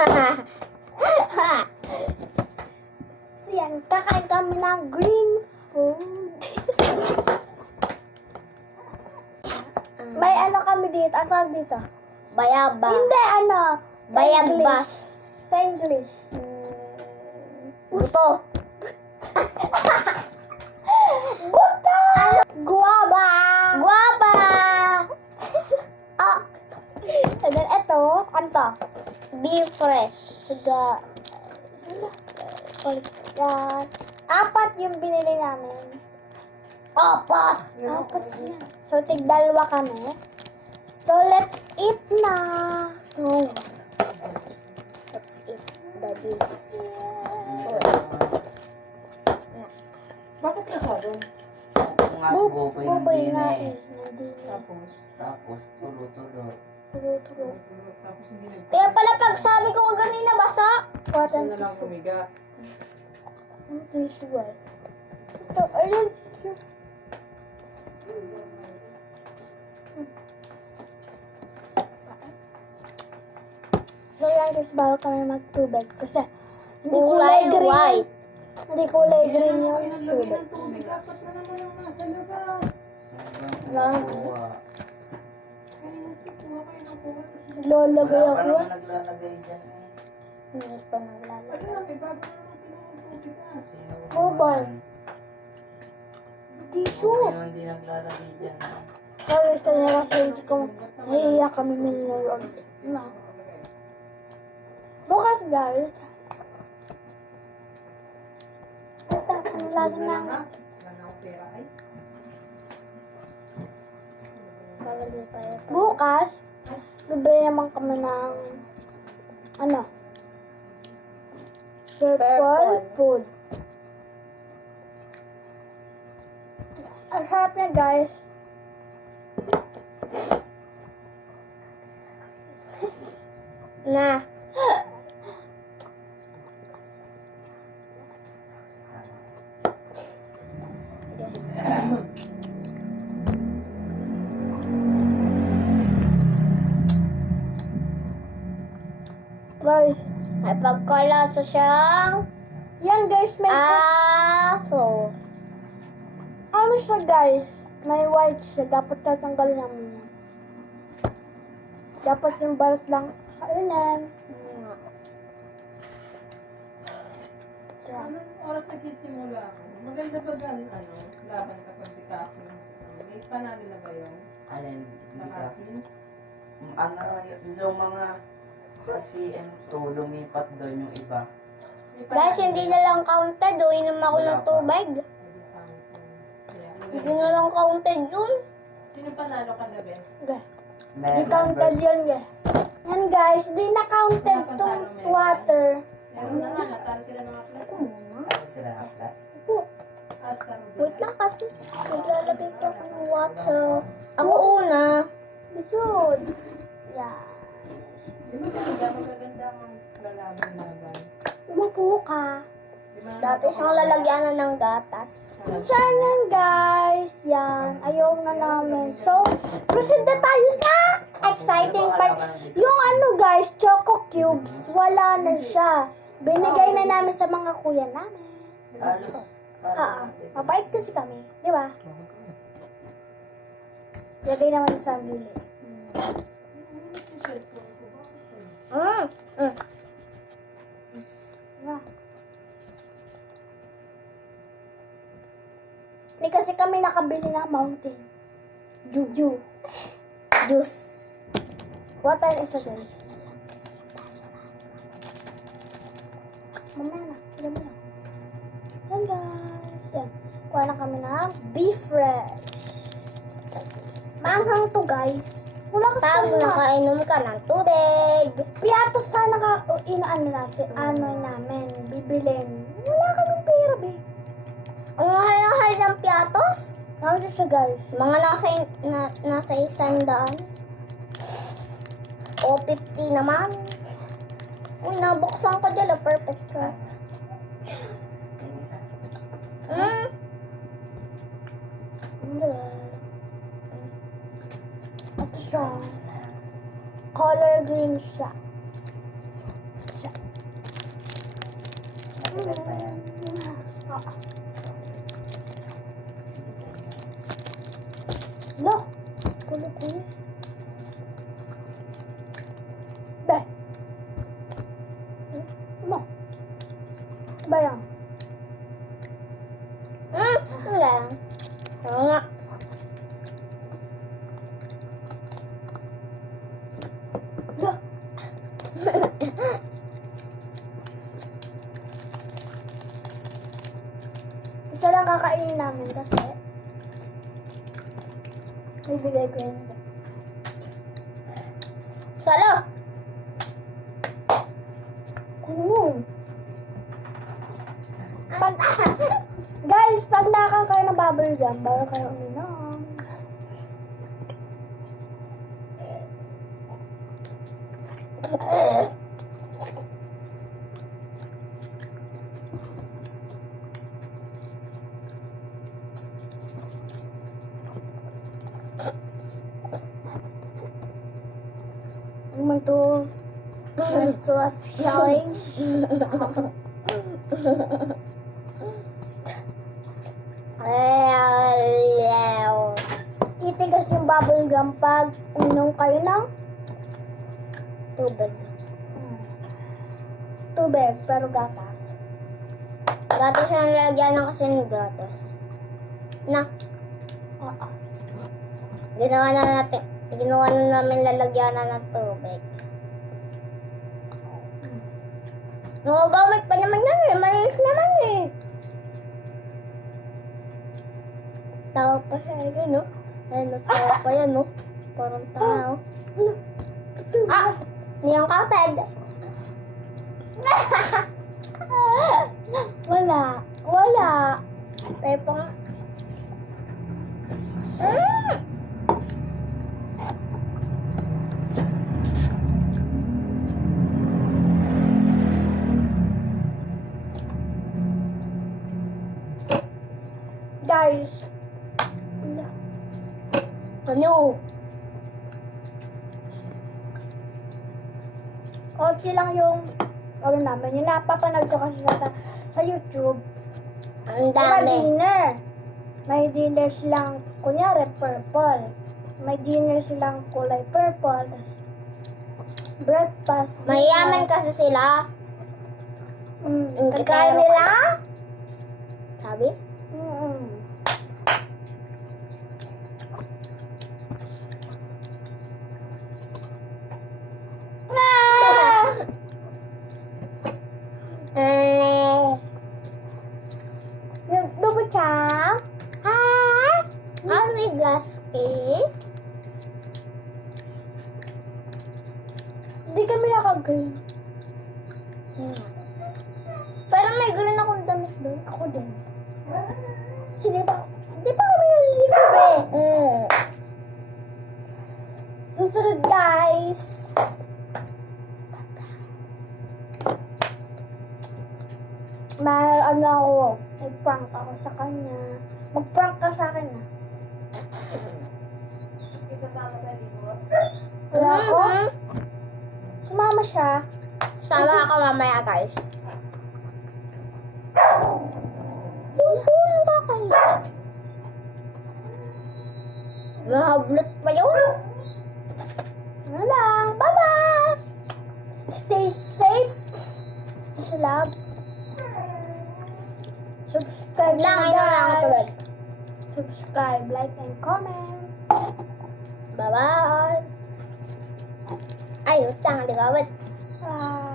So yan, kakain kami ng green food. May ano kami dito, ang tawag dito? Bayabang. Hindi, ano? Sa Bayabas. English. Sa English. Buto. Buto! Guava! Guaba. Ah, And then ito, ano to? be fresh. Siga. Yan. Apat yung binili namin. Apat. Apat yan. So, tig-dalawa kami. So, let's eat na. Oh. Let's eat the beef. Bakit nasado? Mas boboy ng Buboy dine nga eh. eh. Ng dine. Tapos, Tapos tulo-tulo. Tulo-tulo. tapos hindi nag... Kaya pala pag sabi ko kanina basa. What Isa an na lang kumiga. tissue eh. Ito, ayun. So yan, kasi bago kami magtubig. Kasi hindi kulay Kulay green. white. Hindi kulay green yung Naglagay tubig. ng tubig. Apat na naman ang nasa labas. Sobrang Lang. kuha. Ay, nagkukuha kayo ng kuha. Lolagay Wala pa ako. naman naglalagay dyan eh. Hindi pa naglalagay. Wala, may bago na naman pinunong tubig ah. Sino ba Mobile. naman? Tissue. Okay naman hindi naglalagay dyan eh. Sorry sa niya kasi hindi ko nahihiya kami minulog. No. Bukas guys. Ito, ang lagi Wala ng... na. Wala na akong pera ay. Bukas, bibili naman kami ng... Ano? Purple food. Ang sarap niya guys. Na. Guys, May pagkalasa siyang yan guys, may... aso. Ano siya guys? May white siya. Dapat tatanggalin namin yan. Dapat yung balat lang kainan. Anong oras nagsisimula ako? Maganda ba gan, laban kapag di castings? May panalo na ba yun? Alin, Na bigas. castings? Ano, yung mga sa CM2, lumipat doon yung iba. May Guys, panalo hindi ba na yun? lang counted. Inom ako Wala ng pa. tubig. Hindi counted. Kaya, Hindi na lang counted yun. Sino panalo ka na, Ben? Okay. Di Meron counted versus- yun guys. Yan guys, di na counted tong water. Meron na nga, natalo sila ng atlas. Ano sila na plus? Asta Wait lang kasi. Naglalagay pa ako ng water. Ako una. Bisod. Yan. Di ba magaganda ang lalaban-laban? Umupo ka. Di ba Dati siyang lalagyanan ng gatas. Sana guys. Yan. Ayaw na namin. So, proceed na tayo sa exciting part. Yung ano guys, Choco Cubes. Wala na siya. Binigay na namin sa mga kuya namin. Halos. Mabait kasi kami. Di ba? Lagay naman sa gilid. Mm. Mm. Na. Hindi kasi kami nakabili ng mountain. Juju. Juice. What time is it guys? Mamaya na. Ilan mo lang. Yan guys. Yan. Kuha na kami ng beef fresh. Maanghang to guys. Wala kasi Pag kami na. nakainom ka ng tubig. Piatos sana inaano natin. Ano namin. Bibilin. Wala kaming pera be. Ang mahal-mahal ng piatos. Ano siya guys? Mga nasa 100. O 50 naman. Uy, nabuksan ko dyan. Perfect ka. Mm. Ito siya. Color green siya. Benta yan. Lo, kulo. Be. Mo. Ba yan? Wala. Oo nga. Lo. Isa lang kakainin namin kasi bibigay ko yun. Salo. Pag, guys, pag nakakain kayo ng bubble gum, bawal kayo uminom. Magto gusto challenge. Titigas yung bubble gum pag uminom kayo ng Tubig. tubig, pero gata. Gatas yung lagyan ng kasi ng gatas. Na, Oo. ginawa na namin lalagyan ng tubig. Nakagamit pa naman yan eh. Malinis naman eh. Tawa pa siya yun, no? Ayun, tawa pa yan, no? Parang tanga, no? Ah! Niyong kaped. Wala. Pepo nga. Guys. Ano? Okay lang yung ano namin. Yung napapanood ko kasi sa YouTube. Ang May dami. dinner. May dinner silang, kunyari, purple. May dinner silang kulay purple. Tas breakfast. Mayaman kasi sila. Kagaya nila? Sabi? Yung dugo siya. Ano may glass cake? Hindi kami nakag-green. Parang may green akong damit doon. Ako din. Sige ba? Di ba kami naliligo eh? Susunod guys. Ano ako, nag-prank ako sa kanya. Mag-prank ka sa akin ah. Isasama sa libot. Wala ako. Sumama siya. Sama ka mamaya, guys. Ano ba kayo? Mahablot pa yun. Ano lang. Bye-bye! Stay safe. Sa love. Subscribe Lang, na ito lang ako tulad. Subscribe, like, and comment. Bye-bye. Ay, utang, ligawat. Bye.